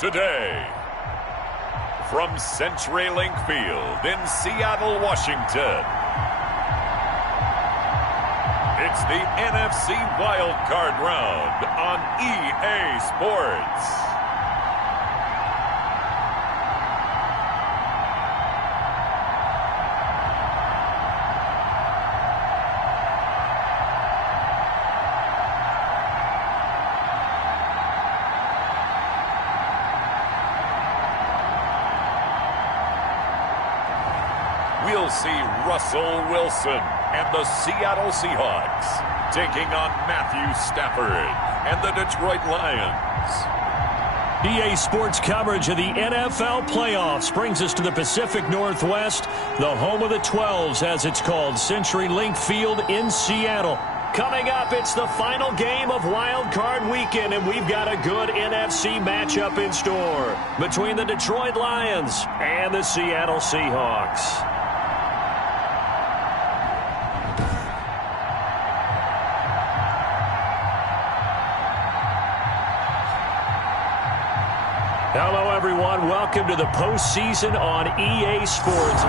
today. From CenturyLink Field in Seattle, Washington, it's the NFC Wildcard Round on EA Sports. We'll see Russell Wilson and the Seattle Seahawks taking on Matthew Stafford and the Detroit Lions. EA Sports coverage of the NFL playoffs brings us to the Pacific Northwest, the home of the 12s, as it's called, CenturyLink Field in Seattle. Coming up, it's the final game of Wildcard Weekend, and we've got a good NFC matchup in store between the Detroit Lions and the Seattle Seahawks. Hello, everyone. Welcome to the postseason on EA Sports.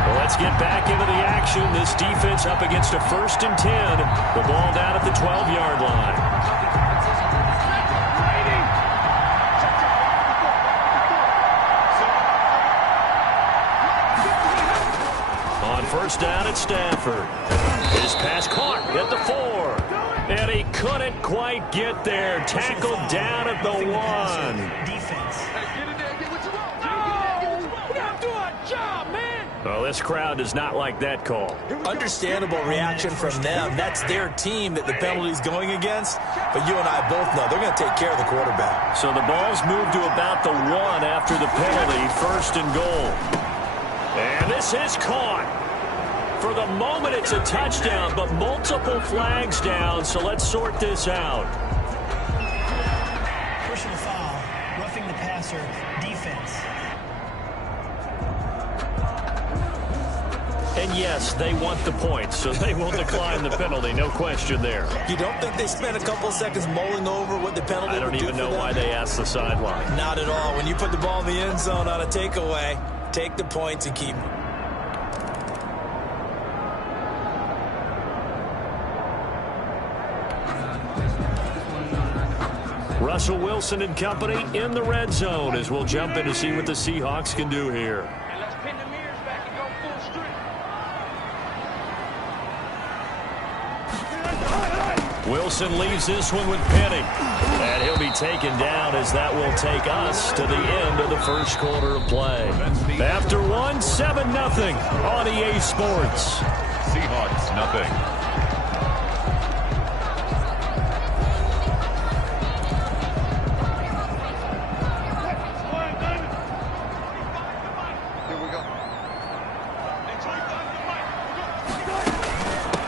Well, let's get back into the action. This defense up against a 1st and 10. The ball down at the 12-yard line. On 1st down, it's Stafford. His pass caught at the 4. And he couldn't quite get there. Tackled down at the 1. Well, this crowd does not like that call. Understandable reaction from them. That's their team that the penalty's going against. But you and I both know they're going to take care of the quarterback. So the ball's moved to about the 1 after the penalty. 1st and goal. And this is caught. For the moment, it's a touchdown, but multiple flags down, so let's sort this out. Personal foul, roughing the passer, defense. And yes, they want the points, so they will decline the penalty, no question there. You don't think they spent a couple seconds mulling over what the penalty would do for them? I don't even know why they asked the sideline. Not at all. When you put the ball in the end zone on a takeaway, take the points and keep... Russell Wilson and company in the red zone as we'll jump in to see what the Seahawks can do here. And let's pin the mirrors back and go full strength. Wilson leaves this one with Penny. And he'll be taken down as that will take us to the end of the first quarter of play. After 1, 7-0 on EA Sports. Seahawks, nothing.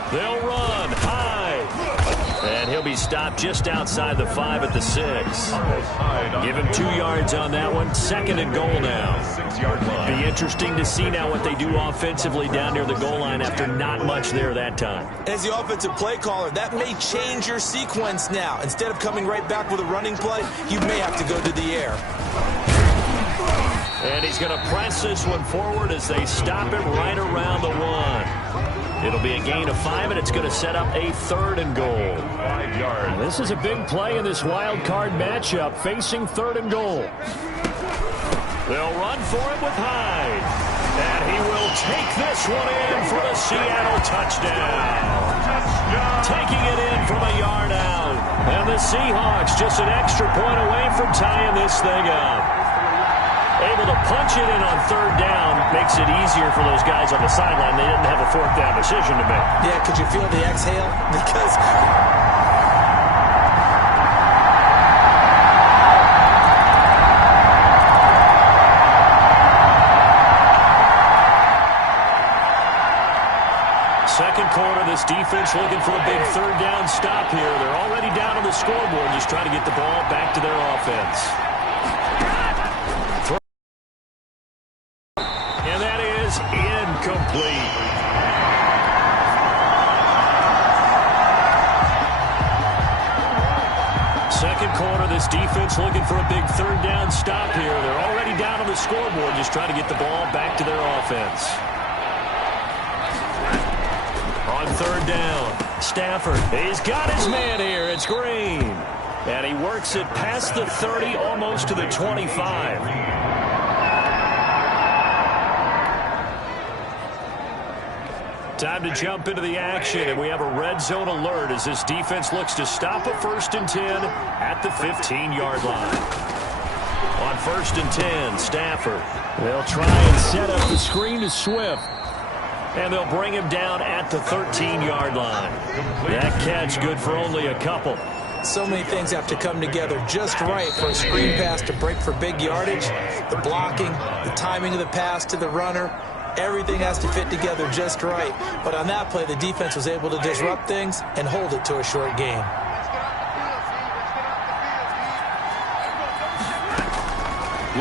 They'll run high. And he'll be stopped just outside the 5 at the 6. Give him 2 yards on that one. 2nd and goal now. 6-yard line. Be interesting to see now what they do offensively down near the goal line after not much there that time. As the offensive play caller, that may change your sequence now. Instead of coming right back with a running play, you may have to go to the air. And he's going to press this one forward as they stop him right around the 1. It'll be a gain of 5, and it's going to set up a 3rd and goal. 5 yards. This is a big play in this wild card matchup, facing 3rd and goal. They'll run for it with Hyde. And he will take this one in for the Seattle touchdown. Taking it in from a yard out. And the Seahawks just an extra point away from tying this thing up. Able to punch it in on 3rd down makes it easier for those guys on the sideline. They didn't have a 4th down decision to make. Yeah, could you feel the exhale? Because... Second quarter, this defense looking for a big 3rd down stop here. They're already down on the scoreboard, just trying to get the ball back to their offense. And that is incomplete. for a big third down stop here. They're already down on the scoreboard, just trying to get the ball back to their offense. On third down, Stafford, he's got his man here. It's Green. And he works it past the 30, almost to the 25. Time to jump into the action, and we have a red zone alert as this defense looks to stop a 1st and 10 at the 15-yard line. On 1st and 10, Stafford. They'll try and set up the screen to Swift. And they'll bring him down at the 13-yard line. That catch good for only a couple. So many things have to come together just right for a screen pass to break for big yardage. The blocking, the timing of the pass to the runner, everything has to fit together just right. But on that play, the defense was able to disrupt things and hold it to a short game.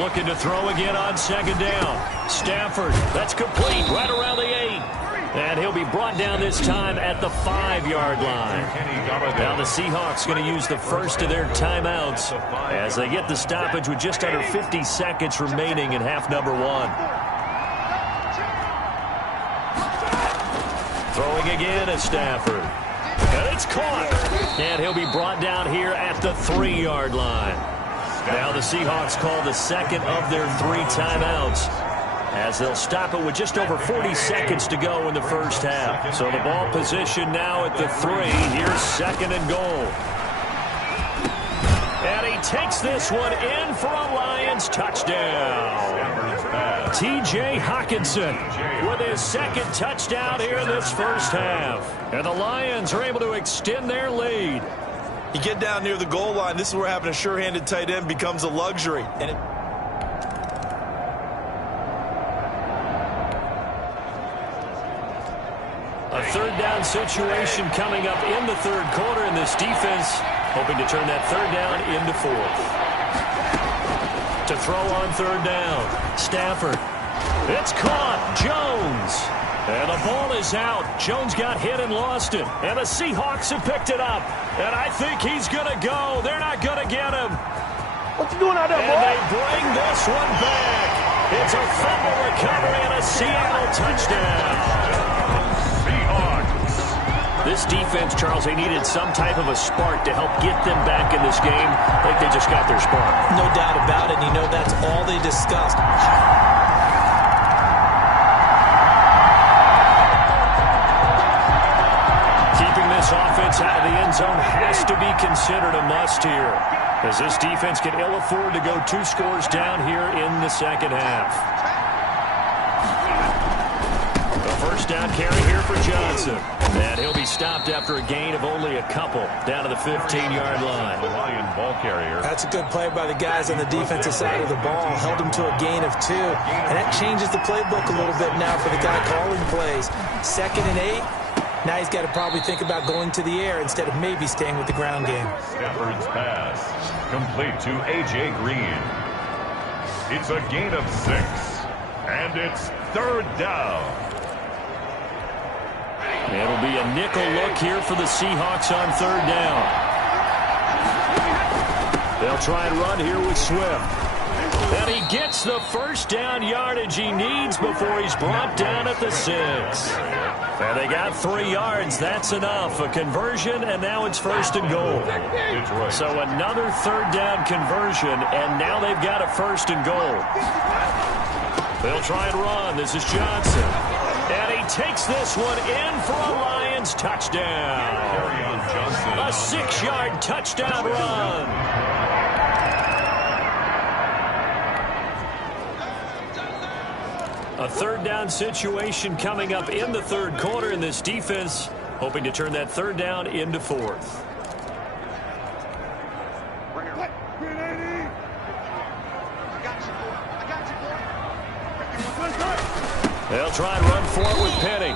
Looking to throw again on 2nd down. Stafford, that's complete right around the 8. And he'll be brought down this time at the 5-yard line. Now the Seahawks going to use the first of their timeouts as they get the stoppage with just under 50 seconds remaining in half number 1. Throwing again at Stafford. And it's caught. And he'll be brought down here at the 3-yard line. Now the Seahawks call the second of their 3 timeouts as they'll stop it with just over 40 seconds to go in the first half. So the ball position now at the 3. Here's 2nd and goal. And he takes this one in for a Lions touchdown. T.J. Hockenson with his 2nd touchdown here in this first half. And the Lions are able to extend their lead. You get down near the goal line, this is where having a sure-handed tight end becomes a luxury. And a 3rd down situation coming up in the 3rd quarter, and this defense hoping to turn that 3rd down into 4th. To throw on 3rd down, Stafford. It's caught. Jones. And the ball is out. Jones got hit and lost it. And the Seahawks have picked it up. And I think he's going to go. They're not going to get him. What you doing out there, boy? And they bring this one back. It's a fumble recovery and a Seattle touchdown. Seahawks. This defense, Charles, they needed some type of a spark to help get them back in this game. I think they just got their spark. no doubt about it, and you know that's all they discussed. Offense out of the end zone has to be considered a must here, as this defense can ill afford to go 2 scores down here in the second half. The first down carry here for Johnson, and he'll be stopped after a gain of only a couple down to the 15-yard line. The Lion ball carrier. That's a good play by the guys on the defensive side of the ball. Held him to a gain of 2, and that changes the playbook a little bit now for the guy calling plays. 2nd and 8. Now he's got to probably think about going to the air instead of maybe staying with the ground game. Stafford's pass complete to A.J. Green. It's a gain of 6, and it's 3rd down. It'll be a nickel look here for the Seahawks on 3rd down. They'll try and run here with Swift. And he gets the first down yardage he needs before he's brought down at the 6. And they got 3 yards. That's enough. A conversion, and now it's 1st and goal. So another 3rd down conversion, and now they've got a 1st and goal. They'll try and run. This is Johnson. And he takes this one in for a Lions touchdown. A 6-yard touchdown run. A 3rd down situation coming up in the 3rd quarter, and this defense hoping to turn that 3rd down into 4th. They'll try and run for it with Penny.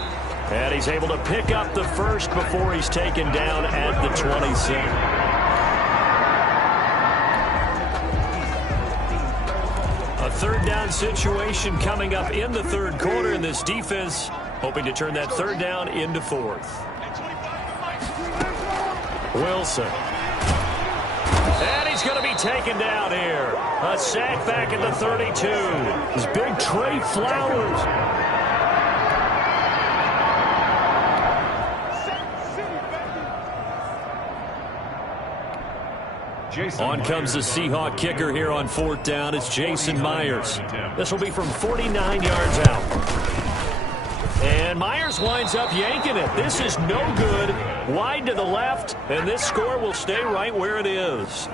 And he's able to pick up the first before he's taken down at the 27. A 3rd down situation coming up in the 3rd quarter, and this defense hoping to turn that 3rd down into 4th. Wilson. And he's he's going to be taken down here. A sack back at the 32. It's big Trey Flowers. On comes the Seahawk kicker here on 4th down. It's Jason Myers. This will be from 49 yards out. And Myers winds up yanking it. This is no good. Wide to the left, and this score will stay right where it is.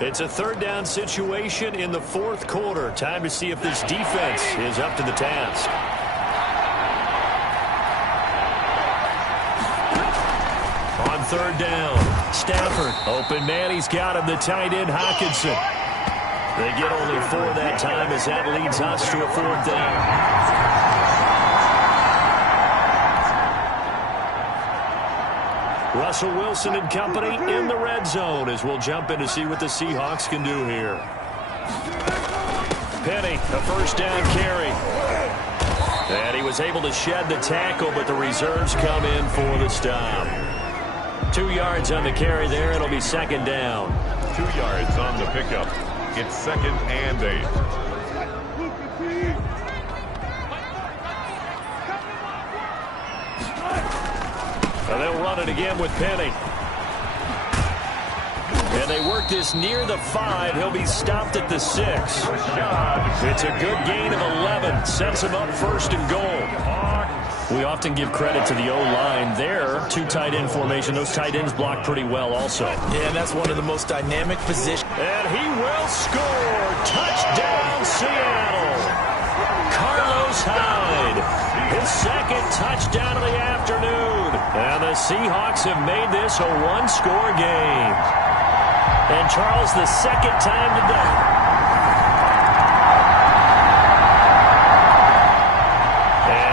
It's a 3rd down situation in the 4th quarter. Time to see if this defense is up to the task. On 3rd down, Stafford. Open man, he's got him, the tight end, Hockenson. They get only 4 that time as that leads us to a 4th down. Russell Wilson and company in the red zone as we'll jump in to see what the Seahawks can do here. Penny, a 1st down carry. And he was able to shed the tackle, but the reserves come in for the stop. 2 yards on the carry there. It'll be 2nd down. 2 yards on the pickup. It's 2nd and 8. And they'll run it again with Penny. And they work this near the 5. He'll be stopped at the 6. It's a good gain of 11. Sets him up 1st and goal. We often give credit to the O-line there. 2 tight end formation. Those tight ends block pretty well also. Yeah, and that's one of the most dynamic positions. And he will score. Touchdown, Seattle. Carlos Hyde. His 2nd touchdown of the afternoon. And the Seahawks have made this a 1-score game. And Charles, the 2nd time today.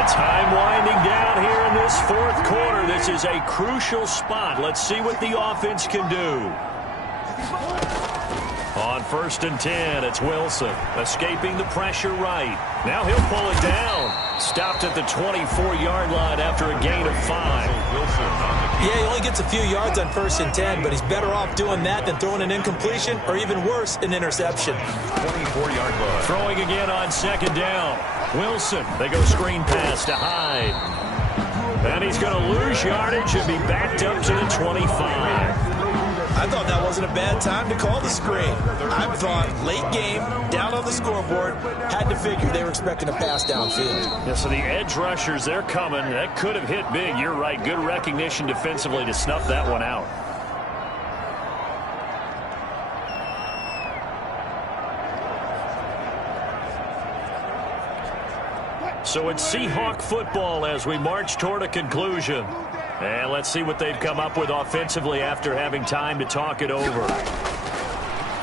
Time winding down here in this 4th quarter. This is a crucial spot. Let's see what the offense can do. On 1st and 10, it's Wilson escaping the pressure right. Now he'll pull it down. Stopped at the 24-yard line after a gain of 5. Yeah, he only gets a few yards on 1st and 10, but he's better off doing that than throwing an incompletion or even worse, an interception. 24-yard line. Throwing again on 2nd down. Wilson, they go screen pass to Hyde. And he's going to lose yardage and be backed up to the 25. I thought that wasn't a bad time to call the screen. I thought late game, down on the scoreboard, had to figure they were expecting a pass downfield. Yeah, so the edge rushers, they're coming. That could have hit big. You're right. Good recognition defensively to snuff that one out. So it's Seahawk football as we march toward a conclusion. And let's see what they've come up with offensively after having time to talk it over.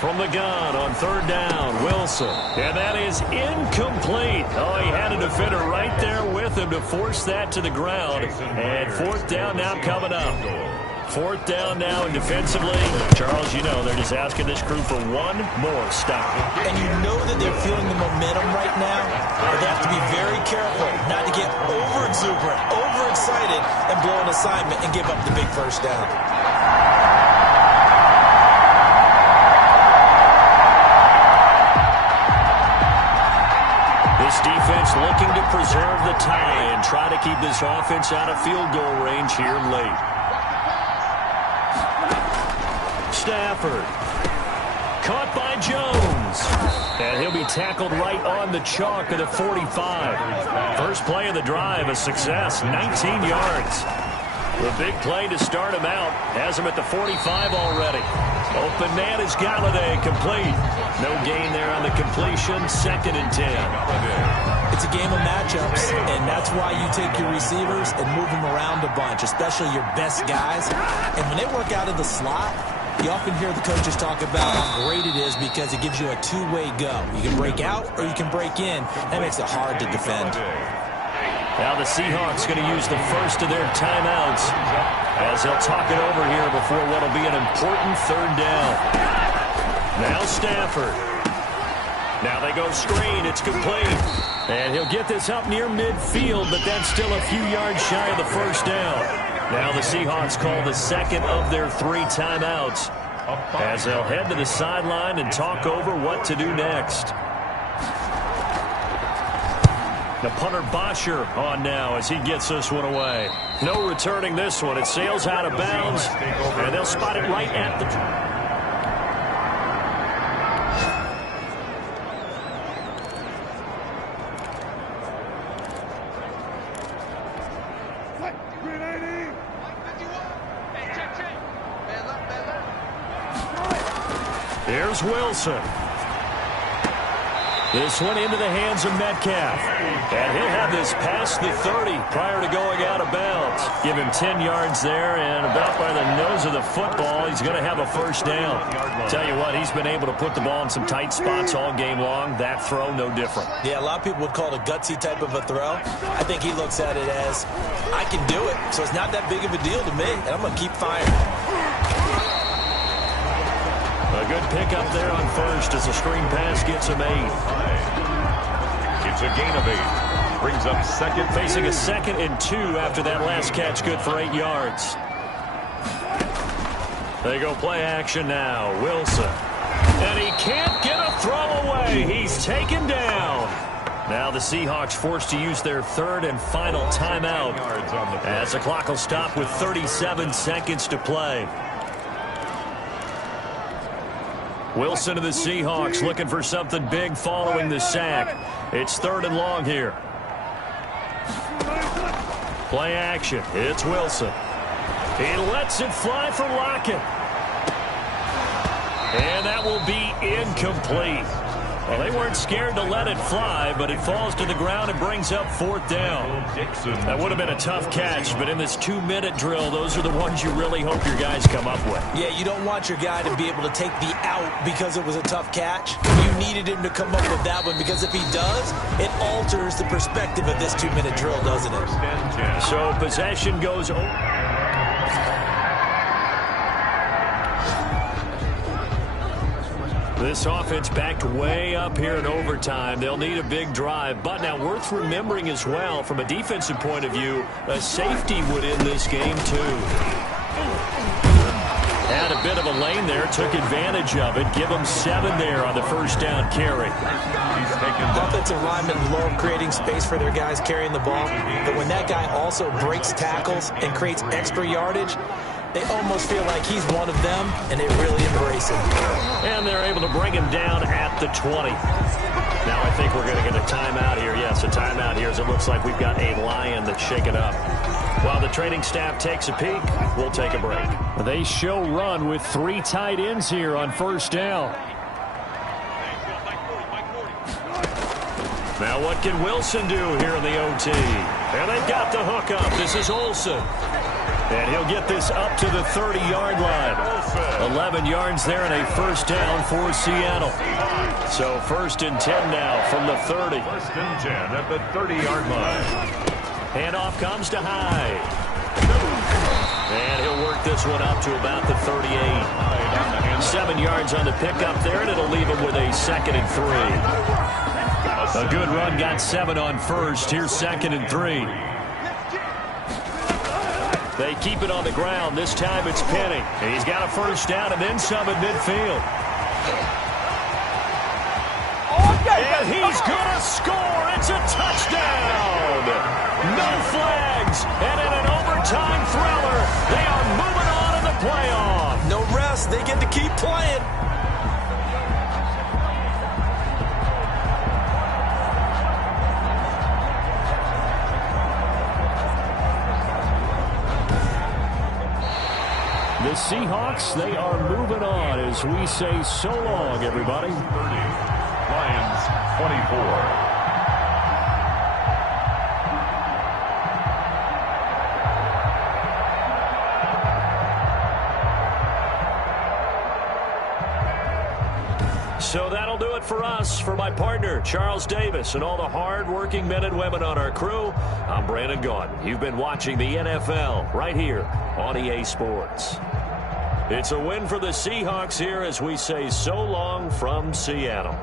From the gun on 3rd down, Wilson. And that is incomplete. Oh, he had a defender right there with him to force that to the ground. And 4th down now coming up. 4th down now, and defensively, Charles, you know, they're just asking this crew for one more stop. And you know that they're feeling the momentum right now, but they have to be very careful not to get over-exuberant, overexcited, and blow an assignment and give up the big 1st down. This defense looking to preserve the tie and try to keep this offense out of field goal range here late. Stafford. Caught by Jones. And he'll be tackled right on the chalk of the 45. First play of the drive, a success, 19 yards. The big play to start him out. Has him at the 45 already. Open man is Galladay, complete. No gain there on the completion, 2nd and 10. It's a game of matchups, and that's why you take your receivers and move them around a bunch, especially your best guys. And when they work out of the slot, you often hear the coaches talk about how great it is because it gives you a two-way go. You can break out or you can break in. That makes it hard to defend. Now the Seahawks going to use the first of their timeouts as they'll talk it over here before what will be an important 3rd down. Now Stafford. Now they go screen. It's complete. And he'll get this up near midfield, but that's still a few yards shy of the 1st down. Now the Seahawks call the second of their 3 timeouts as they'll head to the sideline and talk over what to do next. The punter Bosher on now as he gets this one away. No returning this one. It sails out of bounds, and they'll spot it right at the... Here's Wilson. This one into the hands of Metcalf. And he'll have this past the 30 prior to going out of bounds. Give him 10 yards there, and about by the nose of the football, he's going to have a first down. Tell you what, he's been able to put the ball in some tight spots all game long. That throw, no different. Yeah, a lot of people would call it a gutsy type of a throw. I think he looks at it as, I can do it, so it's not that big of a deal to me, and I'm going to keep firing. A good pickup there on first as the screen pass gets him 8. It's a gain of 8. Brings up second. Facing a 2nd and 2 after that last catch, good for 8 yards. They go play action now. Wilson. And he can't get a throw away. He's taken down. Now the Seahawks forced to use their 3rd and final timeout as the clock will stop with 37 seconds to play. Wilson to the Seahawks looking for something big following the sack. It's 3rd and long here. Play action. It's Wilson. He lets it fly for Lockett. And that will be incomplete. Well, they weren't scared to let it fly, but it falls to the ground and brings up 4th down. That would have been a tough catch, but in this 2-minute drill, those are the ones you really hope your guys come up with. Yeah, you don't want your guy to be able to take the out because it was a tough catch. You needed him to come up with that one because if he does, it alters the perspective of this 2-minute drill, doesn't it? So possession goes over. This offense backed way up here in overtime. They'll need a big drive. But now worth remembering as well, from a defensive point of view, a safety would end this game too. Had a bit of a lane there, took advantage of it. Give him 7 there on the first down carry. Offensive linemen love creating space for their guys carrying the ball. But when that guy also breaks tackles and creates extra yardage, they almost feel like he's one of them, and they really embrace him. And they're able to bring him down at the 20. Now I think we're going to get a timeout here. Yes, a timeout here as it looks like we've got a lion that's shaken up. While the training staff takes a peek, we'll take a break. They show run with 3 tight ends here on first down. Now what can Wilson do here in the OT? And they've got the hook up. This is Olsen. And he'll get this up to the 30-yard line. 11 yards there and a first down for Seattle. So 1st and 10 now from the 30. 1st and 10 at the 30-yard line. Handoff comes to Hyde. And he'll work this one up to about the 38. 7 yards on the pickup there, and it'll leave him with a 2nd and 3. A good run, got 7 on first. Here's 2nd and 3. They keep it on the ground. This time it's Penny. And he's got a first down and then some at midfield. And he's going to score. It's a touchdown. No flags. And in an overtime thriller, they are moving on in the playoff. No rest. They get to keep playing. The Seahawks, they are moving on as we say so long, everybody. 30. Lions 24. So that'll do it for us. For my partner, Charles Davis, and all the hard-working men and women on our crew, I'm Brandon Gaudin. You've been watching the NFL right here on EA Sports. It's a win for the Seahawks here as we say so long from Seattle.